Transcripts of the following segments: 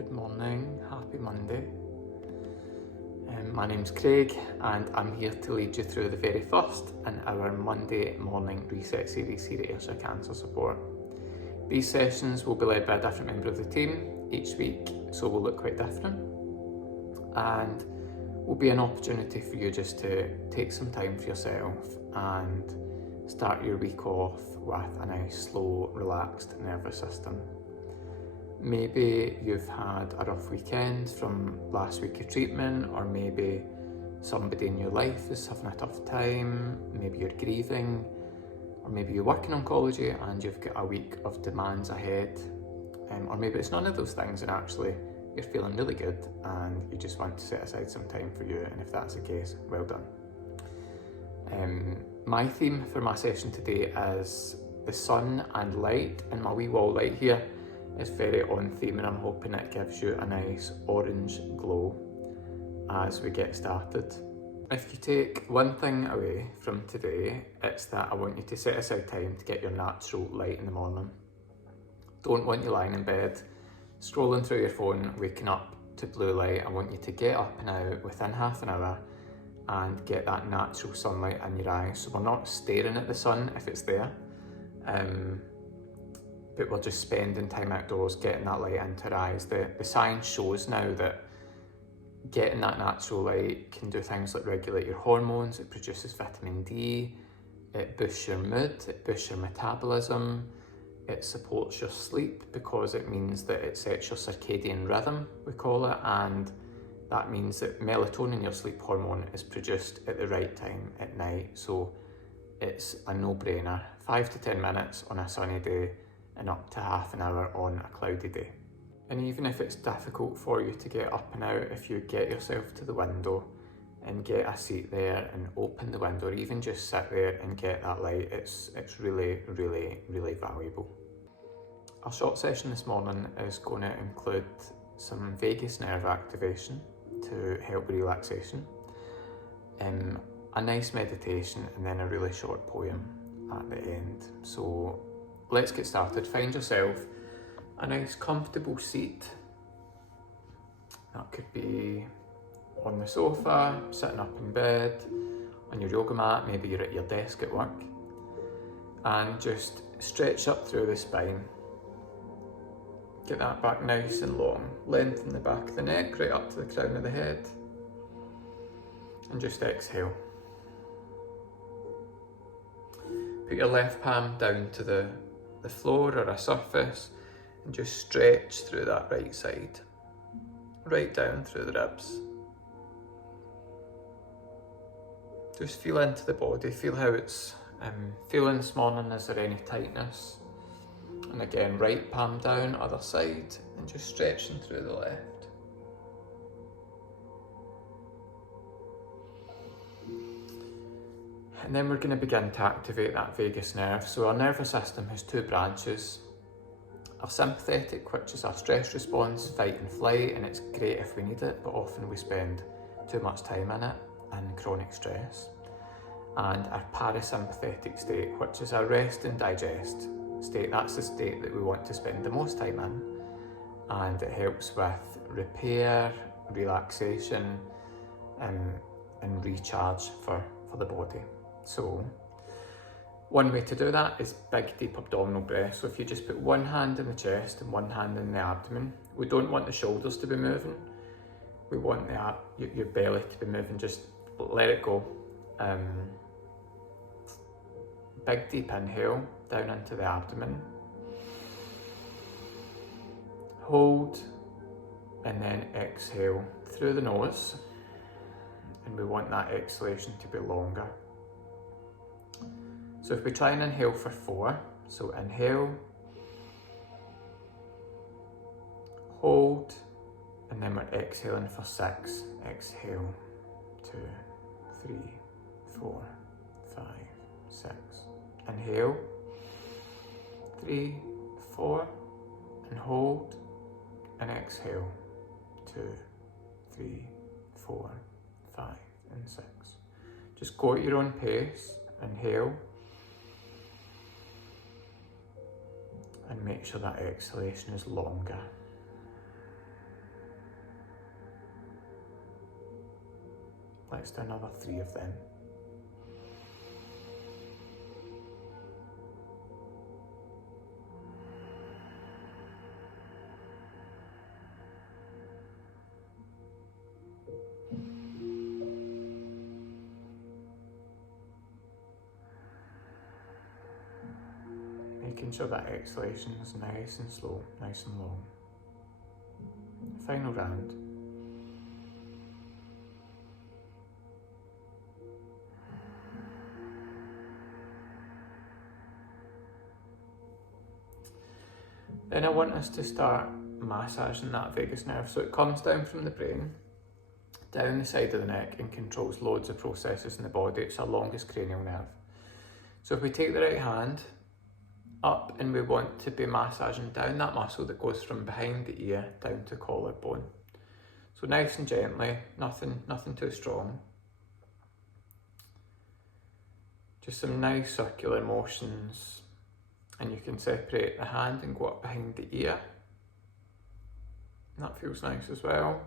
Good morning, happy Monday. My name's Craig and I'm here to lead you through the very first in our Monday morning reset series here at Ayrshire Cancer Support. These sessions will be led by a different member of the team each week, so will look quite different, and will be an opportunity for you just to take some time for yourself and start your week off with a nice, slow, relaxed nervous system. Maybe you've had a rough weekend from last week of treatment, or maybe somebody in your life is having a tough time, maybe you're grieving, or maybe you work in oncology and you've got a week of demands ahead, or maybe it's none of those things and actually you're feeling really good and you just want to set aside some time for you, and if that's the case, well done. My theme for my session today is the sun and light, and my wee wall light here is very on theme, and I'm hoping it gives you a nice orange glow as we get started. If you take one thing away from today, it's that I want you to set aside time to get your natural light in the morning. Don't want you lying in bed, scrolling through your phone, waking up to blue light. I want you to get up and out within half an hour and get that natural sunlight in your eyes. So we're not staring at the sun if it's there, but we're just spending time outdoors, getting that light into our eyes. The science shows now that getting that natural light can do things like regulate your hormones, it produces vitamin D, it boosts your mood, it boosts your metabolism, it supports your sleep because it means that it sets your circadian rhythm, we call it, and that means that melatonin, your sleep hormone, is produced at the right time at night. So it's a no-brainer. 5 to 10 minutes on a sunny day and up to half an hour on a cloudy day. And even if it's difficult for you to get up and out, if you get yourself to the window and get a seat there and open the window, or even just sit there and get that light, it's really, really, really valuable. Our short session this morning is going to include some vagus nerve activation to help with relaxation, a nice meditation, and then a really short poem at the end. So let's get started. Find yourself a nice comfortable seat. That could be on the sofa, sitting up in bed, on your yoga mat, maybe you're at your desk at work, and just stretch up through the spine. Get that back nice and long, lengthen the back of the neck right up to the crown of the head, and just exhale. Put your left palm down to the floor or a surface and just stretch through that right side, right down through the ribs. Just feel into the body, feel how it's feeling this morning. Is there any tightness? And again, right palm down, other side, and just stretching through the left. And then we're going to begin to activate that vagus nerve. So our nervous system has two branches. Our sympathetic, which is our stress response, fight and flight, and it's great if we need it, but often we spend too much time in it in chronic stress. And our parasympathetic state, which is our rest and digest state, that's the state that we want to spend the most time in, and it helps with repair, relaxation, and recharge for the body. So one way to do that is big deep abdominal breaths. So if you just put one hand in the chest and one hand in the abdomen, we don't want the shoulders to be moving, we want your belly to be moving, just let it go. Big deep inhale down into the abdomen, hold, and then exhale through the nose, and we want that exhalation to be longer. So if we try and inhale for 4, so inhale, hold, and then we're exhaling for 6. Exhale, 2, 3, 4, 5, 6. Inhale, 3, 4, and hold, and exhale, 2, 3, 4, 5, and 6. Just go at your own pace. Inhale, and make sure that exhalation is longer. Let's do another 3 of them. Making sure that exhalation is nice and slow, nice and long. Final round. Then I want us to start massaging that vagus nerve. So it comes down from the brain, down the side of the neck, and controls loads of processes in the body. It's our longest cranial nerve. So if we take the right hand up and we want to be massaging down that muscle that goes from behind the ear down to collarbone. So nice and gently, nothing too strong. Just some nice circular motions, and you can separate the hand and go up behind the ear. And that feels nice as well.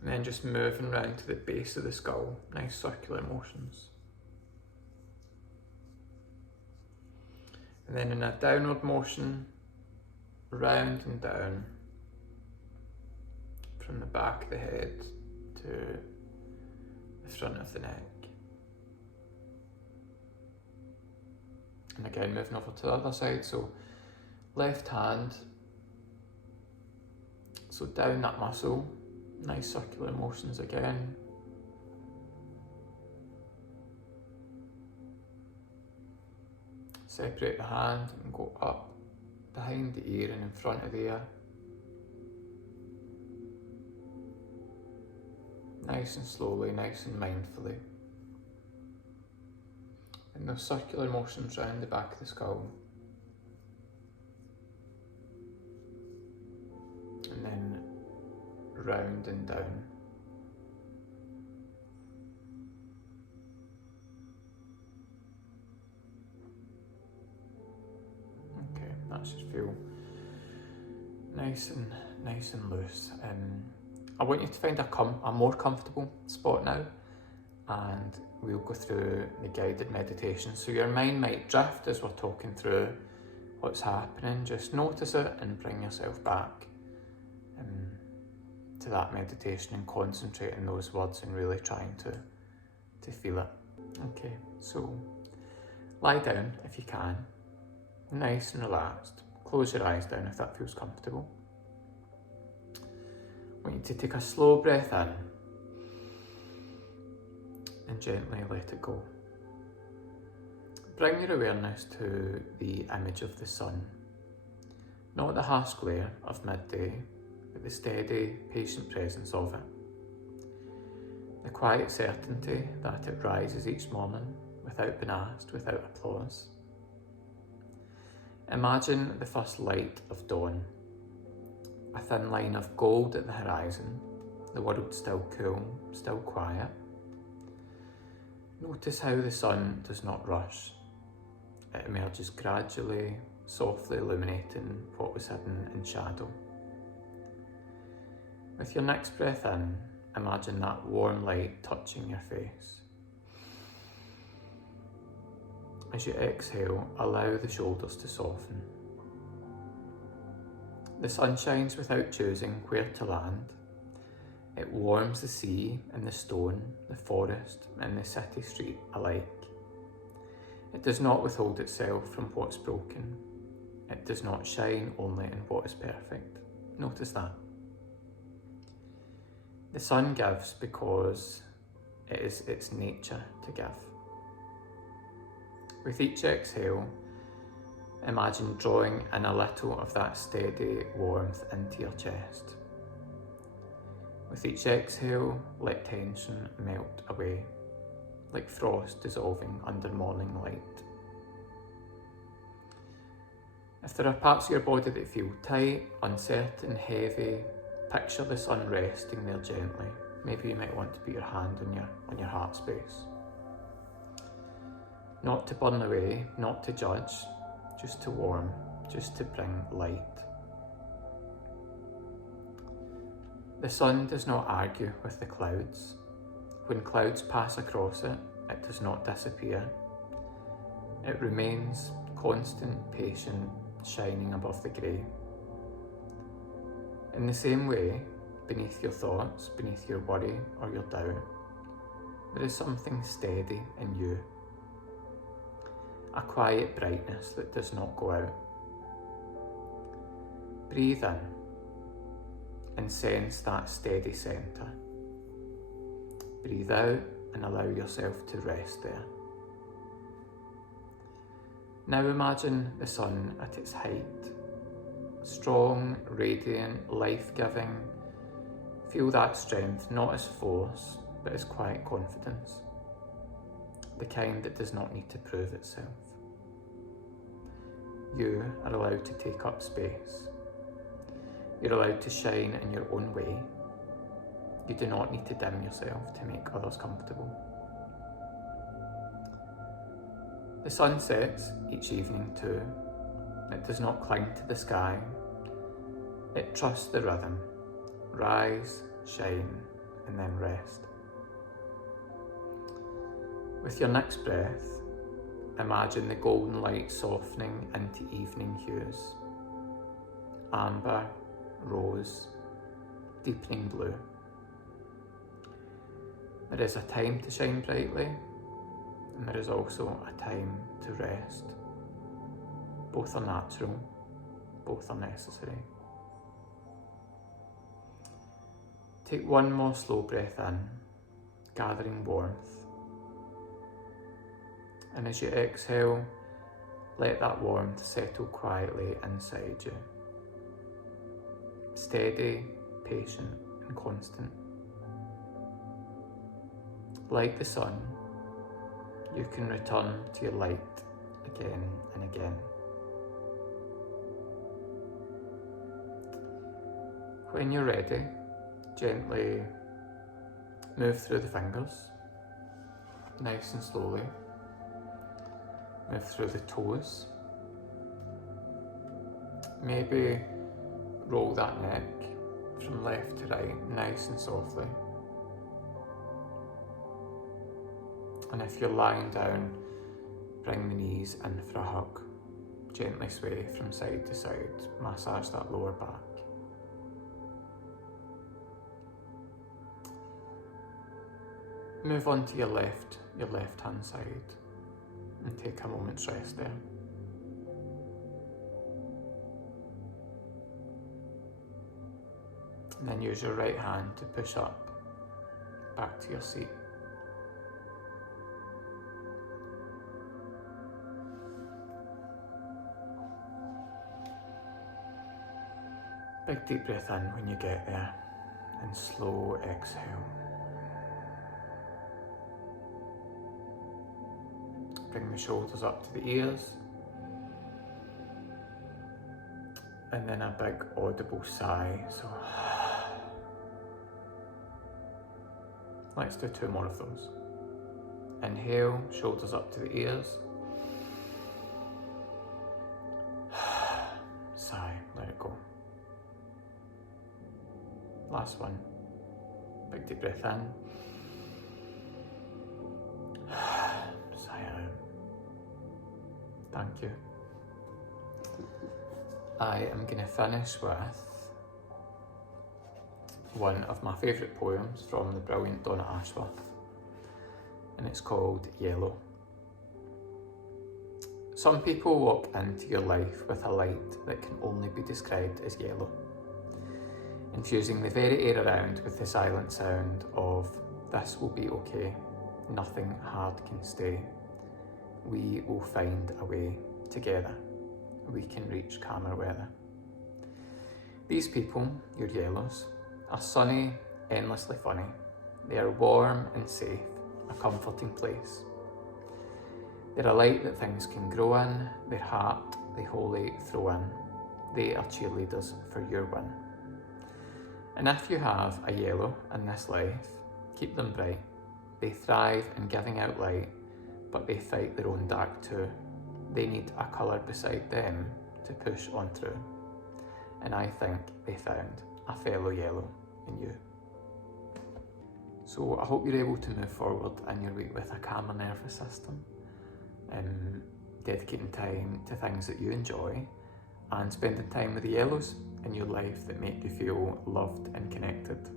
And then just moving around to the base of the skull, nice circular motions. And then in a downward motion, round and down, from the back of the head to the front of the neck. And again, moving over to the other side, so left hand, so down that muscle, nice circular motions again. Separate the hand and go up behind the ear and in front of the ear. Nice and slowly, nice and mindfully. And those circular motions round the back of the skull. And then round and down. Okay, that should feel nice and loose. I want you to find a more comfortable spot now, and we'll go through the guided meditation. So your mind might drift as we're talking through what's happening. Just notice it and bring yourself back to that meditation and concentrate on those words and really trying to feel it. Okay, so lie down if you can, nice and relaxed. Close your eyes down if that feels comfortable. I want you to take a slow breath in and gently let it go. Bring your awareness to the image of the sun, not the harsh glare of midday, but the steady, patient presence of it. The quiet certainty that it rises each morning without being asked, without applause. Imagine the first light of dawn, a thin line of gold at the horizon, the world still cool, still quiet. Notice how the sun does not rush. It emerges gradually, softly illuminating what was hidden in shadow. With your next breath in, imagine that warm light touching your face. As you exhale, allow the shoulders to soften. The sun shines without choosing where to land. It warms the sea and the stone, the forest and the city street alike. It does not withhold itself from what's broken. It does not shine only in what is perfect. Notice that. The sun gives because it is its nature to give. With each exhale, imagine drawing in a little of that steady warmth into your chest. With each exhale, let tension melt away, like frost dissolving under morning light. If there are parts of your body that feel tight, uncertain, heavy, picture the sun resting there gently. Maybe you might want to put your hand on your heart space. Not to burn away, not to judge, just to warm, just to bring light. The sun does not argue with the clouds. When clouds pass across it, it does not disappear. It remains constant, patient, shining above the grey. In the same way, beneath your thoughts, beneath your worry or your doubt, there is something steady in you. A quiet brightness that does not go out. Breathe in and sense that steady centre. Breathe out and allow yourself to rest there. Now imagine the sun at its height. Strong, radiant, life-giving. Feel that strength not as force, but as quiet confidence. The kind that does not need to prove itself. You are allowed to take up space. You're allowed to shine in your own way. You do not need to dim yourself to make others comfortable. The sun sets each evening too. It does not cling to the sky. It trusts the rhythm. Rise, shine, and then rest. With your next breath, imagine the golden light softening into evening hues. Amber, rose, deepening blue. There is a time to shine brightly, and there is also a time to rest. Both are natural, both are necessary. Take one more slow breath in, gathering warmth. And as you exhale, let that warmth settle quietly inside you. Steady, patient, and constant. Like the sun, you can return to your light again and again. When you're ready, gently move through the fingers, nice and slowly. Move through the toes. Maybe roll that neck from left to right, nice and softly. And if you're lying down, bring the knees in for a hug. Gently sway from side to side, massage that lower back. Move on to your left hand side and take a moment's rest there. And then use your right hand to push up, back to your seat. Big deep breath in when you get there, and slow exhale. Bring the shoulders up to the ears, and then a big audible sigh. So let's do 2 more of those. Inhale, shoulders up to the ears. Sigh, let it go. Last one. Big deep breath in. Sigh out. Thank you. I am going to finish with one of my favourite poems from the brilliant Donna Ashworth, and it's called Yellow. Some people walk into your life with a light that can only be described as yellow, infusing the very air around with the silent sound of "This will be okay, nothing hard can stay. We will find a way together. We can reach calmer weather." These people, your yellows, are sunny, endlessly funny. They are warm and safe, a comforting place. They're a light that things can grow in, their heart they wholly throw in. They are cheerleaders for your win. And if you have a yellow in this life, keep them bright. They thrive in giving out light, but they fight their own dark too. They need a colour beside them to push on through. And I think they found a fellow yellow in you. So I hope you're able to move forward in your week with a calmer nervous system, dedicating time to things that you enjoy, and spending time with the yellows in your life that make you feel loved and connected.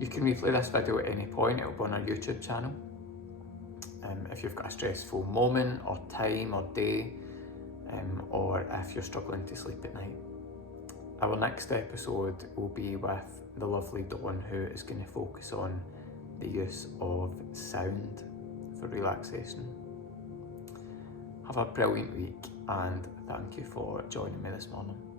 You can replay this video at any point. It'll be on our YouTube channel. If you've got a stressful moment or time or day, or if you're struggling to sleep at night. Our next episode will be with the lovely Dawn, who is going to focus on the use of sound for relaxation. Have a brilliant week, and thank you for joining me this morning.